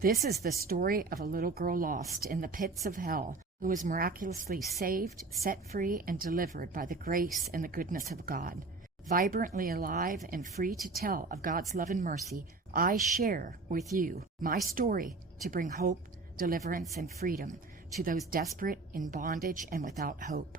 This is the story of a little girl lost in the pits of hell who was miraculously saved, set free, and delivered by the grace and the goodness of God. Vibrantly alive and free to tell of God's love and mercy, I share with you my story to bring hope, deliverance, and freedom to those desperate, in bondage, and without hope.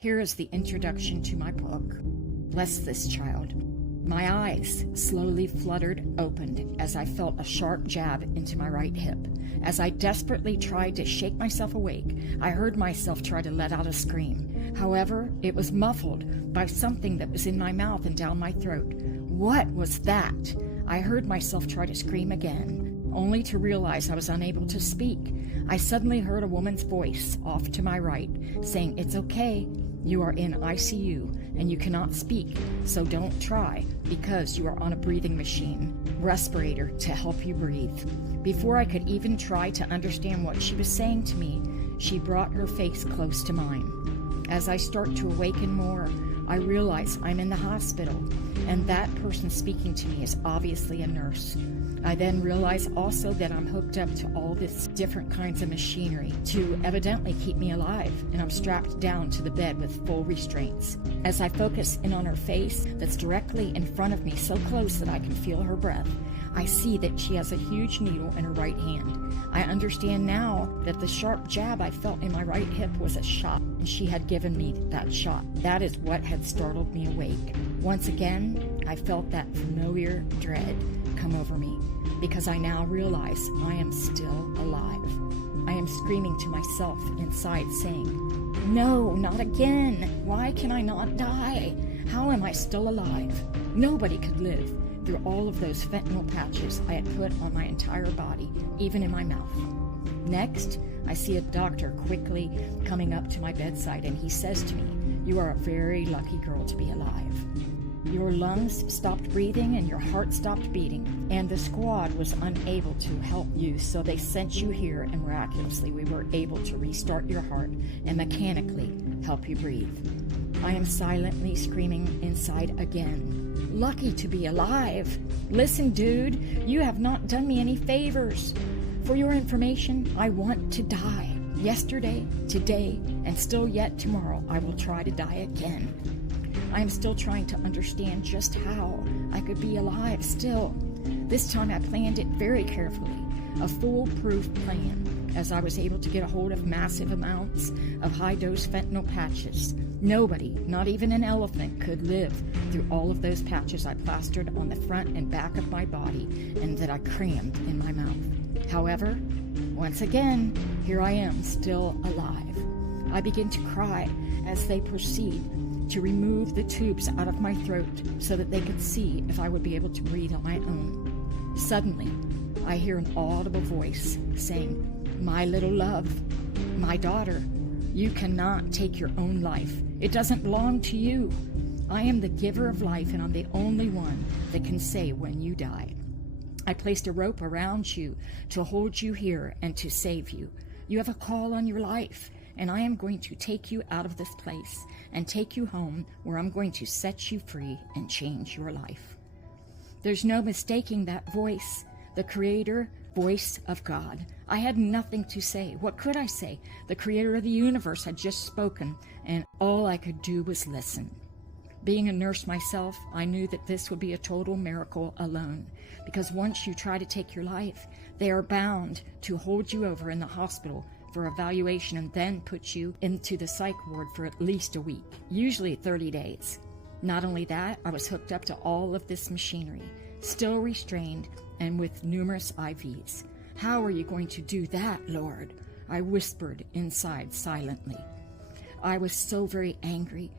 Here is the introduction to my book. Bless this child. My eyes slowly fluttered open as I felt a sharp jab into my right hip. As I desperately tried to shake myself awake, I heard myself try to let out a scream. However, it was muffled by something that was in my mouth and down my throat. What was that? I heard myself try to scream again, only to realize I was unable to speak. I suddenly heard a woman's voice off to my right saying, "It's okay. You are in ICU and you cannot speak, so don't try because you are on a breathing machine, respirator to help you breathe." Before I could even try to understand what she was saying to me, she brought her face close to mine. As I start to awaken more, I realize I'm in the hospital, and that person speaking to me is obviously a nurse. I then realize also that I'm hooked up to all this different kinds of machinery to evidently keep me alive, and I'm strapped down to the bed with full restraints. As I focus in on her face that's directly in front of me, so close that I can feel her breath, I see that she has a huge needle in her right hand. I understand now that the sharp jab I felt in my right hip was a shot, and she had given me that shot. That is what had startled me awake. Once again, I felt that familiar dread come over me, because I now realize I am still alive. I am screaming to myself inside, saying, "No, not again! Why can I not die? How am I still alive?" Nobody could live through all of those fentanyl patches I had put on my entire body, even in my mouth. Next, I see a doctor quickly coming up to my bedside, and he says to me, "You are a very lucky girl to be alive. Your lungs stopped breathing and your heart stopped beating, and the squad was unable to help you, so they sent you here, and miraculously we were able to restart your heart and mechanically help you breathe." I am silently screaming inside again. Lucky to be alive? Listen, dude, you have not done me any favors. For your information, I want to die. Yesterday, today, and still yet tomorrow, I will try to die again. I am still trying to understand just how I could be alive still. This time I planned it very carefully, a foolproof plan, as I was able to get a hold of massive amounts of high-dose fentanyl patches. Nobody, not even an elephant, could live through all of those patches I plastered on the front and back of my body and that I crammed in my mouth. However, once again, here I am still alive. I begin to cry as they proceed to remove the tubes out of my throat so that they could see if I would be able to breathe on my own. Suddenly, I hear an audible voice saying, "My little love, my daughter, you cannot take your own life. It doesn't belong to you. I am the giver of life, and I'm the only one that can say when you die. I placed a rope around you to hold you here and to save you. You have a call on your life, and I am going to take you out of this place and take you home, where I'm going to set you free and change your life." There's no mistaking that voice, the creator voice of God. I had nothing to say. What could I say? The creator of the universe had just spoken, and all I could do was listen. Being a nurse myself, I knew that this would be a total miracle alone, because once you try to take your life, they are bound to hold you over in the hospital for evaluation and then put you into the psych ward for at least a week, usually 30 days. Not only that, I was hooked up to all of this machinery, still restrained and with numerous IVs. "How are you going to do that, Lord?" I whispered inside silently. I was so very angry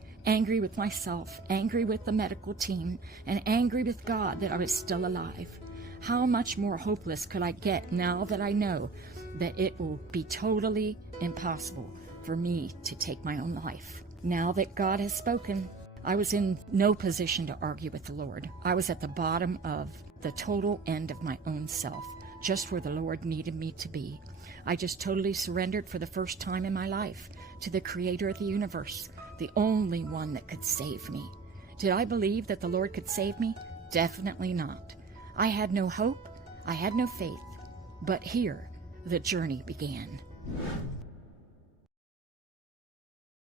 with myself, angry with the medical team, and angry with God that I was still alive. How much more hopeless could I get now that I know that it will be totally impossible for me to take my own life? Now that God has spoken, I was in no position to argue with the Lord. I was at the bottom of the total end of my own self, just where the Lord needed me to be. I just totally surrendered for the first time in my life to the creator of the universe, the only one that could save me. Did I believe that the Lord could save me? Definitely not. I had no hope. I had no faith. But here, the journey began.